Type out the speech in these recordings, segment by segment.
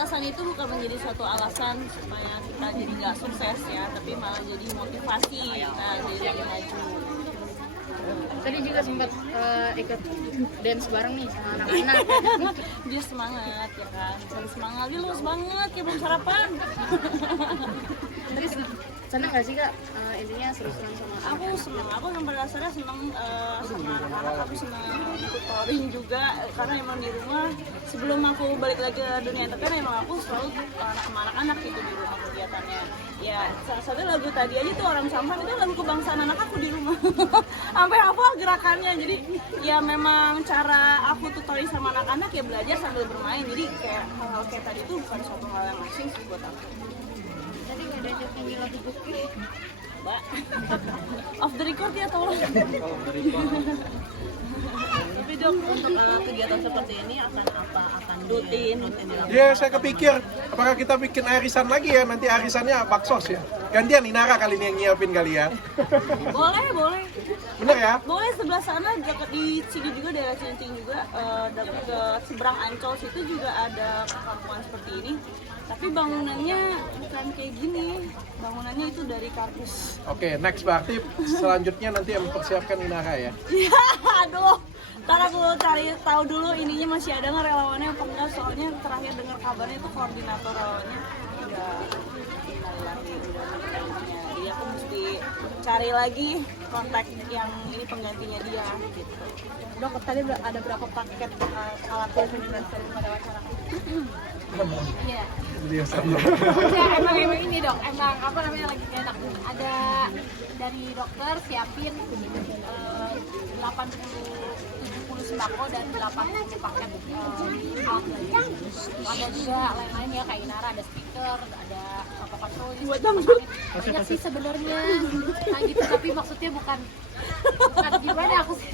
keterbatasan itu bukan menjadi suatu alasan supaya kita jadi nggak sukses ya, tapi malah jadi motivasi kita jadi lebih maju. Tadi juga sempat ikut dance bareng nih sama anak-anak. Dia semangat ya kan, selalu semangat. Dia lulus banget, kayak belum sarapan. Tapi senang nggak sih Kak, intinya seru-seruan sama Aku senang, aku sampai dasarnya senang sama anak-anak. Aku senang ikut touring juga, karena emang di rumah sebelum aku balik lagi ke dunia entertain emang aku selalu sama anak-anak gitu di rumah kegiatannya. Ya salah satu lagu tadi aja tuh Orang Sampan itu lagu kebangsaan anak aku di rumah. Sampai hafal gerakannya. Jadi ya memang cara aku tutoring sama anak-anak ya belajar sambil bermain. Jadi kayak hal-hal kayak tadi itu bukan suatu hal yang asing sih buat aku. Tadi nggak ada nyanyi lagu Bukti. Mbak, off the record ya tolong. Tapi Dok, untuk kegiatan seperti ini akan apa? Akan Rutin. dilakukan? Ya, saya kepikir, apakah kita bikin arisan lagi ya? Nanti arisannya baksos ya? Gantian Inara kali ini yang nyiapin kali ya. Boleh, boleh. Bener ya? Boleh, sebelah sana dekat di sini juga, daerah Cilinting juga, dekat seberang Ancol situ juga ada perkampungan seperti ini. Tapi bangunannya bukan kayak gini, bangunannya itu dari kardus. Oke, next berarti selanjutnya nanti yang mempersiapkan Inara ya? Ya, aduh. Ntar aku cari tahu dulu ininya masih ada nggak relawannya apa enggak, soalnya terakhir dengar kabarnya itu koordinator relawannya udah lagi. Jadi aku mesti cari lagi kontak yang ini penggantinya dia gitu. Dok, tadi ada berapa paket alat yang ditransfer pada acara? Iya. Beliau sama. Ya, emang ini dok, emang apa namanya lagi enak. Ada dari dokter siapin 70 sembako dan 80 paket alat belajar. Ada juga lain-lain ya kayak Inara, ada speaker, ada patroli. Banyak sih sebenarnya. Nah gitu, tapi maksudnya bukan gimana aku sih.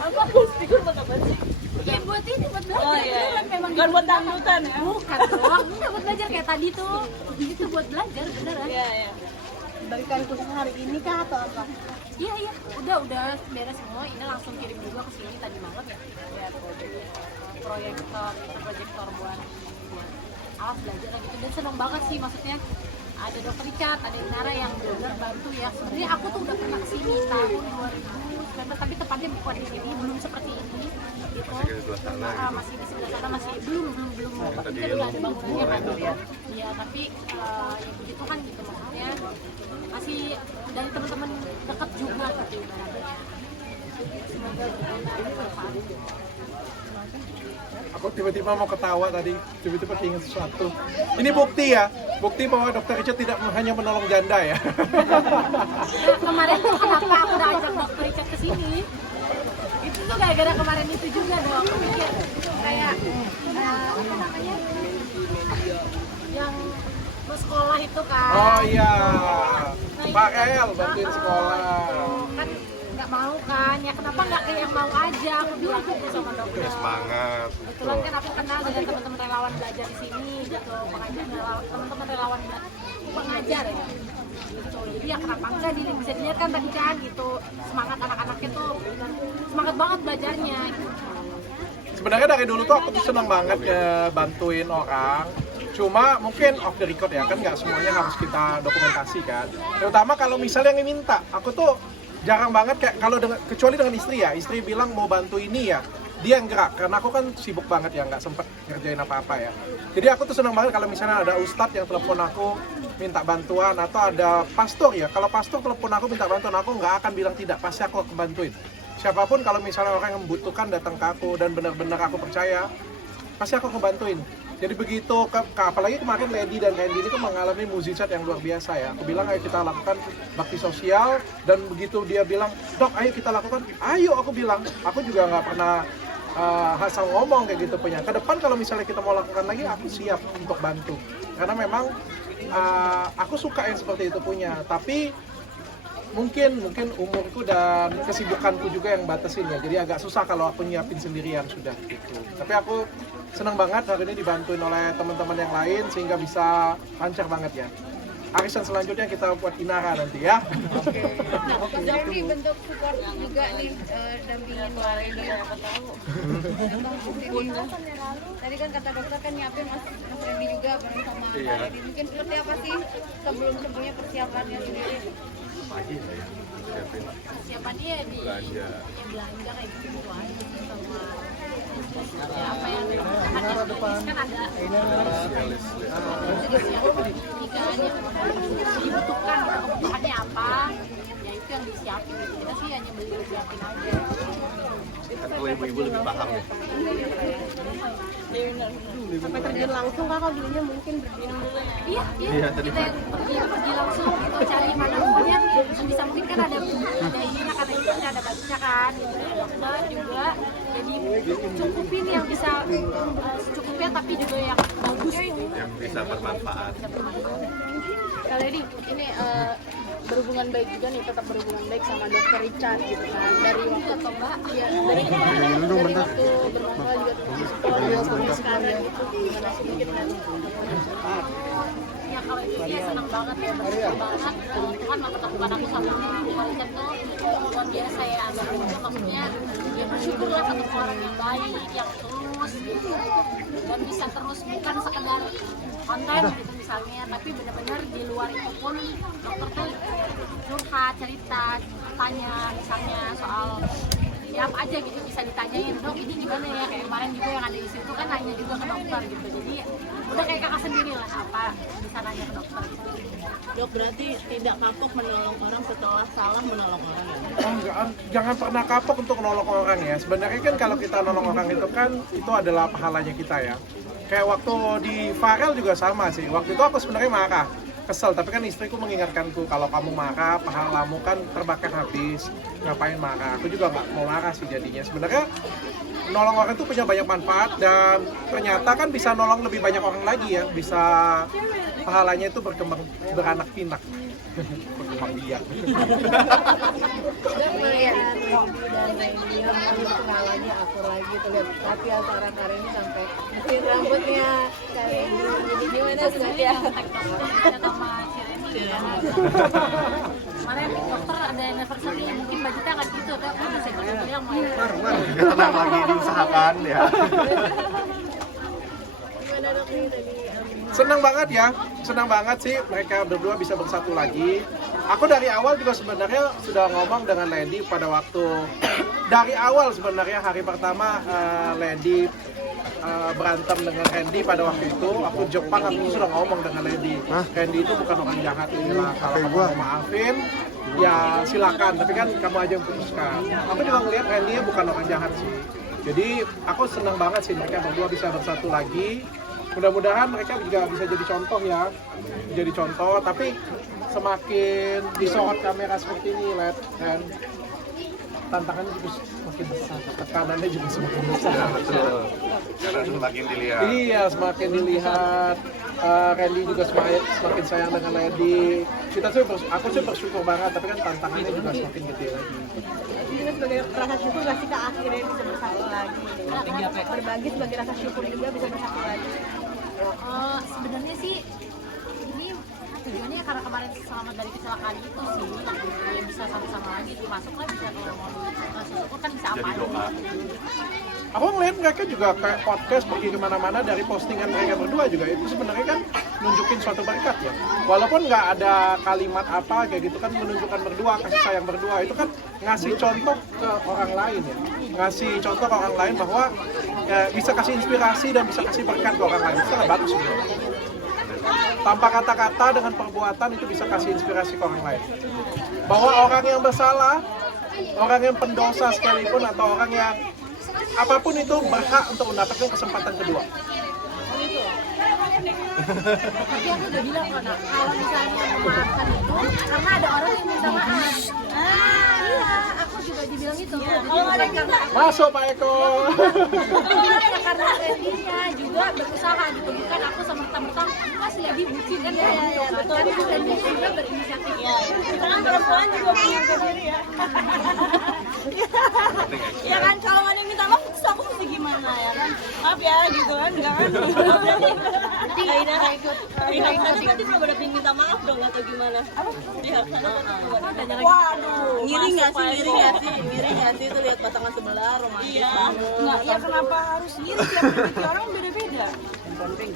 Apa speaker buat apa sih? Ya buat ini, buat belajar. Oh iya. Beneran, memang Bukan buat dangdutan ya? bukan dong, enggak buat belajar kayak tadi tuh. Itu buat belajar beneran. Iya, iya. Berikan khusus hari ini kah atau apa? Iya, udah beres semua. Ini langsung kirim juga ke sini tadi malam ya. Ya proyektor buat alat belajar gitu. Dan seneng banget sih, maksudnya ada Dokter Richard, ada Inara yang benar bantu ya. Sebenarnya aku tuh udah pernah kesini tahun 2019, tapi tepatnya bukan di sini, belum seperti ini. Gitu. Masih di sebelah sana, masih belum tapi kan udah ada bangunannya kan ya. Iya, tapi ya begitu kan gitu maksudnya. Masih dari teman-teman dekat juga gitu ibaratnya. Semoga bermanfaat. Aku tiba-tiba mau ketawa tadi, tiba-tiba keinget sesuatu. Ini bukti ya, bukti bahwa Dokter Richard tidak hanya menolong janda ya. Nah, kemarin tuh kenapa aku udah ajak Dokter Richard ke sini? Itu tuh gara-gara kemarin itu juga dong. Aku pikir kayak apa namanya? Yang mau sekolah itu kan. Oh iya, Pak El bantuin sekolah. Kan nggak mau kan? Ya kenapa nggak kayak yang mau aja? Aku bilang gitu sama dokter. Semangat. Kebetulan kan aku kenal dengan teman-teman relawan belajar di sini gitu, teman-teman relawan pengajar ya. Gitu. Jadi ya kenapa enggak bisa dilihat kan tadi kan gitu, semangat anak-anaknya tuh semangat banget belajarnya. Gitu. Sebenarnya dari dulu tuh aku tuh senang banget ya bantuin orang. Cuma mungkin off the record ya, kan nggak semuanya harus kita dokumentasikan. Terutama kalau misalnya yang minta, aku tuh jarang banget kayak kalau kecuali dengan istri ya, istri bilang mau bantu ini ya, dia yang gerak, karena aku kan sibuk banget ya, nggak sempet ngerjain apa-apa ya. Jadi aku tuh senang banget kalau misalnya ada ustadz yang telepon aku minta bantuan, atau ada pastor ya, kalau pastor telepon aku minta bantuan, aku nggak akan bilang tidak, pasti aku akan bantuin. Siapapun kalau misalnya orang yang membutuhkan datang ke aku dan benar-benar aku percaya, pasti aku ngebantuin. Jadi begitu, apalagi kemarin Lady dan Candy ini tuh mengalami mukjizat yang luar biasa ya. Aku bilang ayo kita lakukan bakti sosial, dan begitu dia bilang, Dok ayo kita lakukan, ayo aku bilang. Aku juga nggak pernah asal ngomong kayak gitu punya. Ke depan kalau misalnya kita mau lakukan lagi, aku siap untuk bantu. Karena memang aku suka yang seperti itu punya, tapi mungkin umurku dan kesibukanku juga yang batasin ya, jadi agak susah kalau aku nyiapin sendirian sudah gitu. Tapi aku senang banget hari ini dibantuin oleh teman-teman yang lain sehingga bisa lancar banget ya. arisan selanjutnya kita buat Inara nanti ya. Jadi bentuk support juga nih dampingin Randy. Tadi kan kata dokter kan nyiapin Mas Randy juga bareng sama Randy. Mungkin seperti apa sih sebelumnya persiapannya sendiri? Pagi lah ya, siapin Persiapannya ya di belanja. belanja kayak gitu aja sih sama ya, apa yang kan ada pernikahan yang dibutuhkan kebutuhannya apa ya itu yang disiapin gitu. Kita sih hanya beli siapin aja. Kan kalau ibu-ibu lebih paham ya. Sampai terjun langsung kakak belinya mungkin berbeda. Iya, tadi kita yang pergi langsung gitu cari mana rumahnya bisa mungkin kan ada ininya karena itu ada bajunya kan gitu. Dokter juga jadi cukupin yang bisa secukupnya tapi juga yang bagus Yang bisa bermanfaat. Kali ini berhubungan baik juga nih, tetap berhubungan baik sama Dokter Richard gitu kan. Dari waktu Mbak, ya dari waktu bermasalah juga sampai sekarang gitu. Gimana sih mungkin ya kalau itu dia senang banget ya bersyukur banget Tuhan mempertemukan aku sama Pak Richard tuh luar biasa ya dan itu maksudnya ya bersyukur lah ketemu orang yang baik yang tulus gitu dan bisa terus bukan sekedar konten gitu misalnya tapi benar-benar di luar itu pun dokter tuh curhat cerita tanya misalnya soal ya apa aja gitu bisa ditanyain dok ini gimana ya kayak kemarin juga yang ada di situ kan nanya juga ke dokter gitu jadi udah kayak kakak sendiri lah apa bisa nanya ke dokter gitu. Dok berarti tidak kapok menolong orang setelah salah menolong orang ya? Oh, enggak, jangan pernah kapok untuk nolong orang ya. Sebenarnya kan kalau kita nolong orang itu kan itu adalah pahalanya kita ya. Kayak waktu di Farel juga sama sih. Waktu itu aku sebenarnya marah, kesel. Tapi kan istriku mengingatkanku kalau kamu marah, pahalamu kan terbakar habis. Ngapain marah? Aku juga nggak mau marah sih jadinya. Sebenarnya nolong orang itu punya banyak manfaat dan ternyata kan bisa nolong lebih banyak orang lagi ya. Bisa pahalanya itu berkembang beranak pinak. Berkembang biak. Dan Randy kenalannya aku lagi tuh lihat tapi antara Karin sampai mesin rambutnya Karin jadi gimana sih ya? Sama kemarin dokter ada anniversary mungkin budgetnya nggak gitu tapi aku bisa bilang mau Ya tenang lagi diusahakan ya. Gimana dok ini tadi? Senang banget sih mereka berdua bisa bersatu lagi. Aku dari awal juga sebenarnya sudah ngomong dengan Lady pada waktu dari awal sebenarnya hari pertama Lady berantem dengan Randy pada waktu itu. Aku Jepang aku sudah ngomong dengan Lady. Randy itu bukan orang jahat inilah kalau kamu mau maafin ya silakan. Tapi kan kamu aja yang putuskan. Aku juga ngelihat Randy bukan orang jahat sih. Jadi aku senang banget sih mereka berdua bisa bersatu lagi. Mudah-mudahan mereka juga bisa jadi contoh ya, jadi contoh. Tapi semakin disorot kamera seperti ini, Led, dan tantangannya juga semakin besar, tekanannya juga semakin besar. Ya betul. Karena semakin dilihat. Iya, semakin dilihat. Randy juga semakin sayang dengan Lady. Aku sih bersyukur banget, tapi kan tantangannya juga semakin gede lagi. Ini sebagai rasa syukur nggak sih kak akhirnya bisa bersatu lagi? Berbagi sebagai rasa syukur juga bisa bersatu lagi. sebenarnya sih ini tujuannya karena kemarin selamat dari kecelakaan itu sih ya bisa sama-sama lagi dimasuklah bisa kalau mau syukur kan bisa apa Jadi aja doa. Aku ngeliat mereka juga kayak podcast pergi kemana-mana dari postingan mereka berdua juga itu sebenarnya kan nunjukin suatu berkat ya. Walaupun nggak ada kalimat apa kayak gitu kan menunjukkan berdua kasih sayang berdua itu kan ngasih contoh ke orang lain ya. Ngasih contoh ke orang lain bahwa ya, bisa kasih inspirasi dan bisa kasih berkat ke orang lain. Itu sangat bagus sebenarnya. Tanpa kata-kata dengan perbuatan itu bisa kasih inspirasi ke orang lain. Bahwa orang yang bersalah, orang yang pendosa sekalipun atau orang yang apapun itu berhak untuk mendapatkan kesempatan kedua. tapi aku udah bilang kok nak kalau misalnya memaafkan itu karena ada orang yang minta maaf iya aku juga dibilang itu kalau ada yang minta Masuk Pak Eko. karena Randy-nya juga berusaha gitu bukan aku semerta-merta masih lagi bucin kan ya betul tapi Randy juga berinisiatif ya Sekarang perempuan juga punya harga diri ya. Ya kan kalau nggak ada yang minta maaf terus aku mesti gimana ya kan? Maaf ya gitu kan, enggak kan? penting ikut nanti kalau udah minta maaf dong atau gimana? Iya, Ngiri nggak sih itu lihat pasangan sebelah romantis banget. Nggak, ya kenapa harus ngiri? Tiap rezeki orang beda-beda.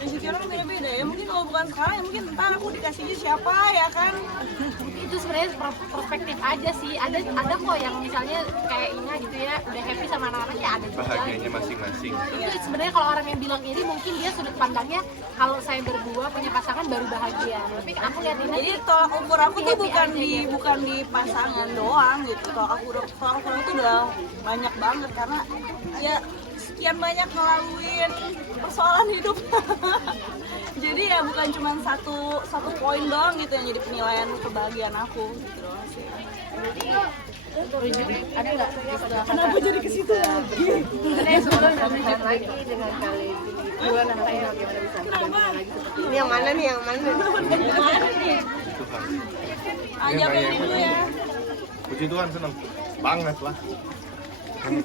Rezeki orang beda-beda ya. Mungkin kalau bukan sekarang, ya mungkin ntar aku dikasihnya siapa ya kan? Itu sebenarnya perspektif aja sih. Ada kok yang misalnya kayak Ina gitu ya, udah happy sama anak-anak ya ada juga. Bahagianya masing-masing. Itu sebenarnya kalau orang yang bilang ini mungkin dia sudut pandangnya kalau saya berdua punya pasangan baru bahagia. Tapi aku lihat Ina Jadi tolak ukur aku tuh bukan di pasangan doang gitu. Tolak ukur itu udah banyak banget karena ya sekian banyak ngelaluin persoalan hidup. Jadi ya bukan cuma satu poin doang gitu yang jadi penilaian kebahagiaan aku gitu doang sih. ada nggak Kenapa jadi ke situ lagi? lagi dengan kali gimana saya gimana bisa bergabung lagi seperti ini. Yang mana nih? Gimana nih? Tuhan. Aja beli dulu ya. Puji Tuhan, senang banget lah. Kaina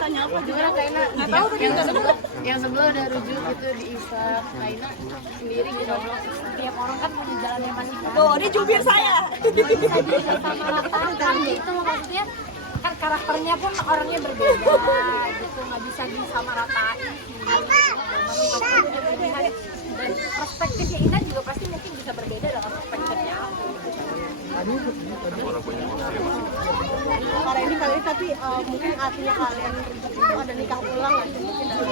tanya apa? gimana Kaina Nggak tahu tadi nggak dengar. yang sebelum udah rujuk gitu di Islam Kaina sendiri gitu setiap orang kan punya jalan yang masing-masing. Tuh, dia jubir saya. Sama ratakan gitu maksudnya kan karakternya pun orangnya berbeda gitu nggak bisa disamaratain dan perspektifnya Ina juga pasti mungkin bisa berbeda dengan perspektifnya aku. Orang punya porsi masing-masing. Karena ini kali ini tapi mungkin artinya kalian itu ada nikah ulang aja mungkin dalam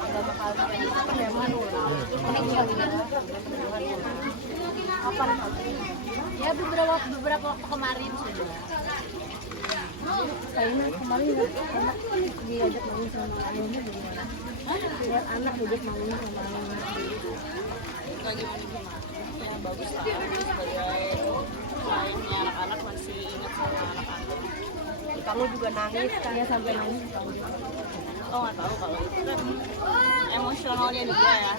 agama kalian itu perkemahan ulang. Apa ya beberapa waktu kemarin sudah. Kaina kemarin anak diajak main sama ayahnya gimana? Lihat anak diajak main sama ayahnya. Nggak gimana. Ya bagus lah. Sebagai lainnya anak-anak masih ingat sama anak-anak. Kamu juga nangis kan? Dia sampai nangis kamu. Oh nggak tahu kalau itu kan emosionalnya dia ya.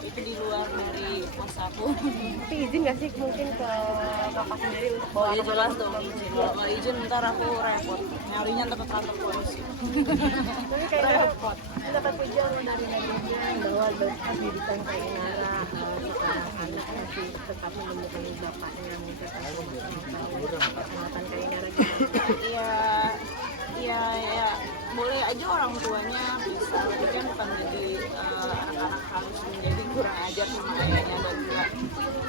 Itu di luar dari kuasa aku. Tapi izin nggak sih mungkin ke kakak sendiri untuk bawa Oh iya jelas dong izin. Kalau nggak izin ntar aku repot. Nyarinya ntar ke kantor polisi. Tapi kayak repot. Dapat pujian dari netizen bahwa pendidikan kayak Nara anak-anak masih tetap menemukan bapaknya yang kesehatan kayak Nara gitu. Ya boleh aja orang tuanya bisa, tapi kan bukan jadi anak-anak harus menjadi kurang ajar sama ayahnya dan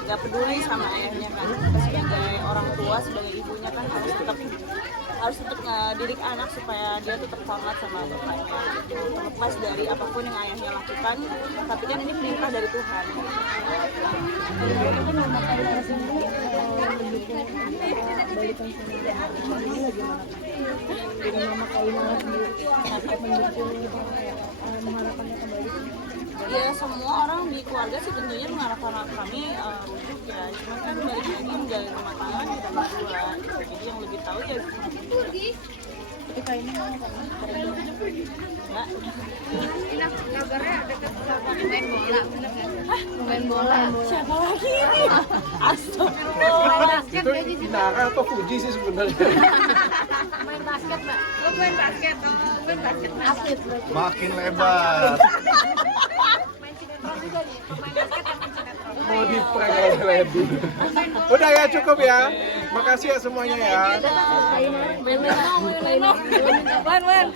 nggak peduli sama ayahnya kan. Sebagai orang tua, sebagai ibunya kan harus tetap ngedidik anak supaya dia tetap hormat sama bapaknya, terlepas dari apapun yang ayahnya lakukan. Tapi kan ini perintah dari Tuhan. Dengan mama Kaina sendiri sangat mendukung mengharapkannya kembali. Ya semua orang di keluarga sih tentunya mengharapkan kami rujuk ya. Cuma kan balik lagi menjalin rumah tangga kita berdua. Jadi yang lebih tahu ya Tapi Kaina mau enggak. Ina kabarnya deket sama main bola, bener nggak? Main bola. Siapa lagi ini? Astagfirullah. Itu Inara atau Fuji sih sebenarnya. Main basket mbak. Lo main basket, Atlet berarti. Makin lebar. Main sinetron juga nih. Main basket dan main sinetron. Mau di prank oleh Lady. Udah ya cukup ya. Makasih ya semuanya ya. Kaina, main Leno. Wan.